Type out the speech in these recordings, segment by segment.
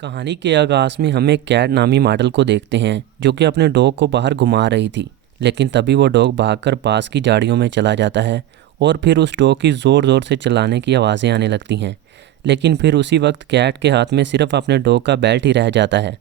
कहानी के आगाज में हम एक कैट नामी मॉडल को देखते हैं जो कि अपने डॉग को बाहर घुमा रही थी। लेकिन तभी वो डॉग भागकर पास की झाड़ियों में चला जाता है और फिर उस डॉग की ज़ोर ज़ोर से चिल्लाने की आवाज़ें आने लगती हैं। लेकिन फिर उसी वक्त कैट के हाथ में सिर्फ अपने डॉग का बेल्ट ही रह जाता है,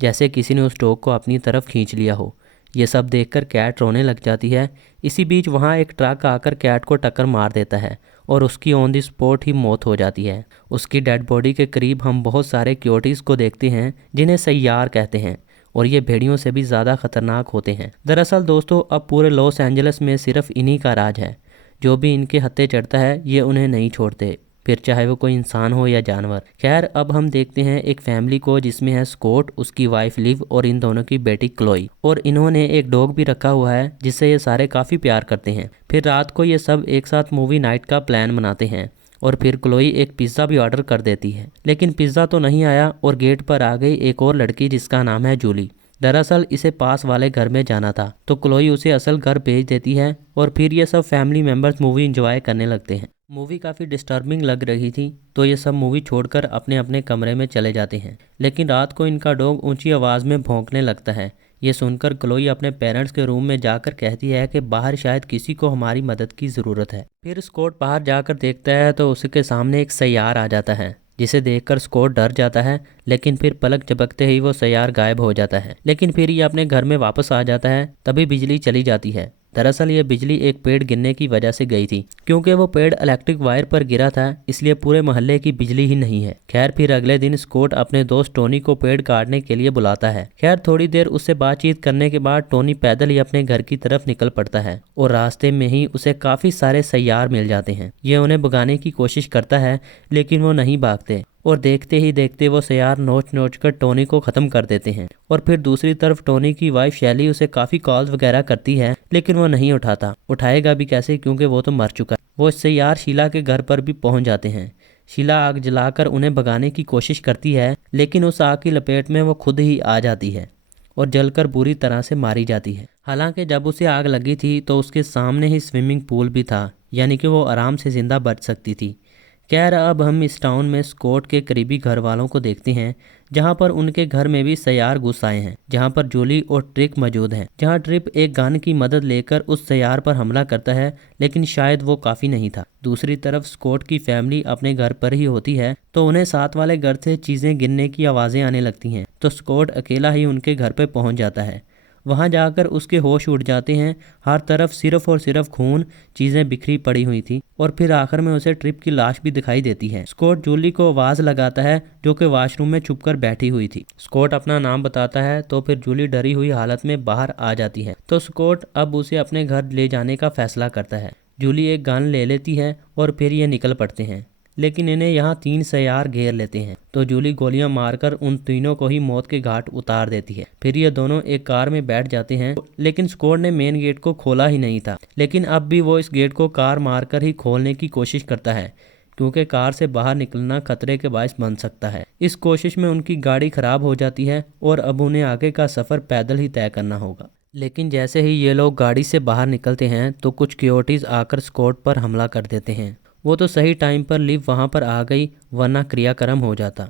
जैसे किसी ने उस डॉग को अपनी तरफ खींच लिया हो। ये सब देखकर कैट रोने लग जाती है। इसी बीच वहाँ एक ट्रक आकर कैट को टक्कर मार देता है और उसकी ऑन द स्पॉट ही मौत हो जाती है। उसकी डेड बॉडी के करीब हम बहुत सारे क्योटीज़ को देखते हैं जिन्हें सैयार कहते हैं, और ये भेड़ियों से भी ज़्यादा खतरनाक होते हैं। दरअसल दोस्तों, अब पूरे लॉस एंजल्स में सिर्फ इन्हीं का राज है। जो भी इनके हत्थे चढ़ता है ये उन्हें नहीं छोड़ते, फिर चाहे वो कोई इंसान हो या जानवर। खैर, अब हम देखते हैं एक फैमिली को जिसमें है स्कॉट, उसकी वाइफ लिव और इन दोनों की बेटी क्लोई। और इन्होंने एक डॉग भी रखा हुआ है जिससे ये सारे काफ़ी प्यार करते हैं। फिर रात को ये सब एक साथ मूवी नाइट का प्लान बनाते हैं और फिर क्लोई एक पिज़्ज़ा भी ऑर्डर कर देती है। लेकिन पिज़्ज़ा तो नहीं आया और गेट पर आ गई एक और लड़की जिसका नाम है जूली। दरअसल इसे पास वाले घर में जाना था, तो क्लोई उसे असल घर भेज देती है और फिर ये सब फैमिली मेम्बर्स मूवी एंजॉय करने लगते हैं। मूवी काफ़ी डिस्टर्बिंग लग रही थी, तो ये सब मूवी छोड़कर अपने अपने कमरे में चले जाते हैं। लेकिन रात को इनका डॉग ऊंची आवाज़ में भौंकने लगता है। ये सुनकर क्लोई अपने पेरेंट्स के रूम में जाकर कहती है कि बाहर शायद किसी को हमारी मदद की ज़रूरत है। फिर स्कॉट बाहर जाकर देखता है तो उसके सामने एक सैयार आ जाता है, जिसे देखकर स्कॉट डर जाता है। लेकिन फिर पलक झपकते ही वो सैयार गायब हो जाता है। लेकिन फिर ये अपने घर में वापस आ जाता है, तभी बिजली चली जाती है। दरअसल ये बिजली एक पेड़ गिरने की वजह से गई थी, क्योंकि वो पेड़ इलेक्ट्रिक वायर पर गिरा था, इसलिए पूरे मोहल्ले की बिजली ही नहीं है। खैर, फिर अगले दिन स्कॉट अपने दोस्त टोनी को पेड़ काटने के लिए बुलाता है। खैर, थोड़ी देर उससे बातचीत करने के बाद टोनी पैदल ही अपने घर की तरफ निकल पड़ता है और रास्ते में ही उसे काफी सारे सैयार मिल जाते हैं। ये उन्हें भगाने की कोशिश करता है, लेकिन वो नहीं भागते और देखते ही देखते वो सैयार नोच नोच कर टोनी को ख़त्म कर देते हैं। और फिर दूसरी तरफ टोनी की वाइफ शैली उसे काफ़ी कॉल्स वगैरह करती है, लेकिन वो नहीं उठाता। उठाएगा भी कैसे, क्योंकि वो तो मर चुका है। वो सैयार शीला के घर पर भी पहुंच जाते हैं। शीला आग जलाकर उन्हें भगाने की कोशिश करती है, लेकिन उस आग की लपेट में वो खुद ही आ जाती है और जलकर बुरी तरह से मारी जाती है। हालांकि जब उसे आग लगी थी तो उसके सामने ही स्विमिंग पूल भी था, यानी कि वो आराम से जिंदा बच सकती थी। खैर, अब हम इस टाउन में स्कॉट के करीबी घर वालों को देखते हैं, जहां पर उनके घर में भी सैयार घुस आए हैं, जहां पर जूली और ट्रिप मौजूद हैं। जहां ट्रिप एक गन की मदद लेकर उस सैयार पर हमला करता है, लेकिन शायद वो काफ़ी नहीं था। दूसरी तरफ स्कॉट की फैमिली अपने घर पर ही होती है, तो उन्हें साथ वाले घर से चीज़ें गिरने की आवाज़ें आने लगती हैं, तो स्कॉट अकेला ही उनके घर पर पहुंच जाता है। वहां जाकर उसके होश उड़ जाते हैं। हर तरफ सिर्फ और सिर्फ खून, चीज़ें बिखरी पड़ी हुई थी और फिर आखिर में उसे ट्रिप की लाश भी दिखाई देती है। स्कॉट जूली को आवाज़ लगाता है, जो कि वॉशरूम में छुपकर बैठी हुई थी। स्कॉट अपना नाम बताता है, तो फिर जूली डरी हुई हालत में बाहर आ जाती है, तो स्कॉट अब उसे अपने घर ले जाने का फैसला करता है। जूली एक गन ले लेती है और फिर ये निकल पड़ते हैं, लेकिन इन्हें यहाँ 3 सैयार घेर लेते हैं, तो जूली गोलियां मारकर उन तीनों को ही मौत के घाट उतार देती है। फिर ये दोनों एक कार में बैठ जाते हैं, लेकिन स्कॉट ने मेन गेट को खोला ही नहीं था। लेकिन अब भी वो इस गेट को कार मारकर ही खोलने की कोशिश करता है, क्योंकि कार से बाहर निकलना खतरे के बायस बन सकता है। इस कोशिश में उनकी गाड़ी खराब हो जाती है और अब उन्हें आगे का सफ़र पैदल ही तय करना होगा। लेकिन जैसे ही ये लोग गाड़ी से बाहर निकलते हैं तो कुछ सिक्योरिटीज आकर स्कॉट पर हमला कर देते हैं। वो तो सही टाइम पर लिव वहाँ पर आ गई, वरना क्रियाक्रम हो जाता।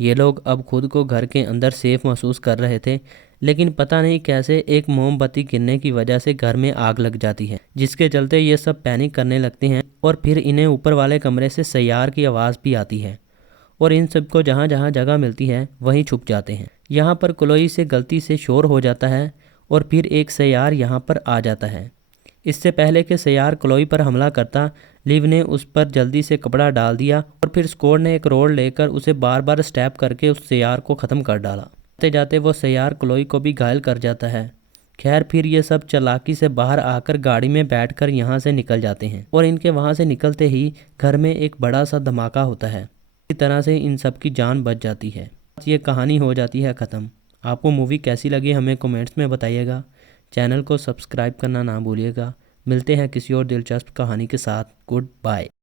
ये लोग अब खुद को घर के अंदर सेफ महसूस कर रहे थे, लेकिन पता नहीं कैसे एक मोमबत्ती गिरने की वजह से घर में आग लग जाती है, जिसके चलते ये सब पैनिक करने लगते हैं और फिर इन्हें ऊपर वाले कमरे से सैयार की आवाज़ भी आती है और इन सबको जहाँ जहाँ जगह मिलती है वहीं छुप जाते हैं। यहाँ पर क्लोई से गलती से शोर हो जाता है और फिर एक सैयार यहाँ पर आ जाता है। इससे पहले कि सैयार क्लोई पर हमला करता, लिव ने उस पर जल्दी से कपड़ा डाल दिया और फिर स्कॉट ने एक रोड लेकर उसे बार बार स्टैप करके उस सैयार को ख़त्म कर डाला। जाते जाते वो सैयार क्लोई को भी घायल कर जाता है। खैर, फिर ये सब चालाकी से बाहर आकर गाड़ी में बैठकर यहाँ से निकल जाते हैं और इनके वहाँ से निकलते ही घर में एक बड़ा सा धमाका होता है। इसी तरह से इन सब की जान बच जाती है। ये कहानी हो जाती है ख़त्म। आपको मूवी कैसी लगी हमें कमेंट्स में बताइएगा। चैनल को सब्सक्राइब करना ना भूलिएगा। मिलते हैं किसी और दिलचस्प कहानी के साथ। Good bye.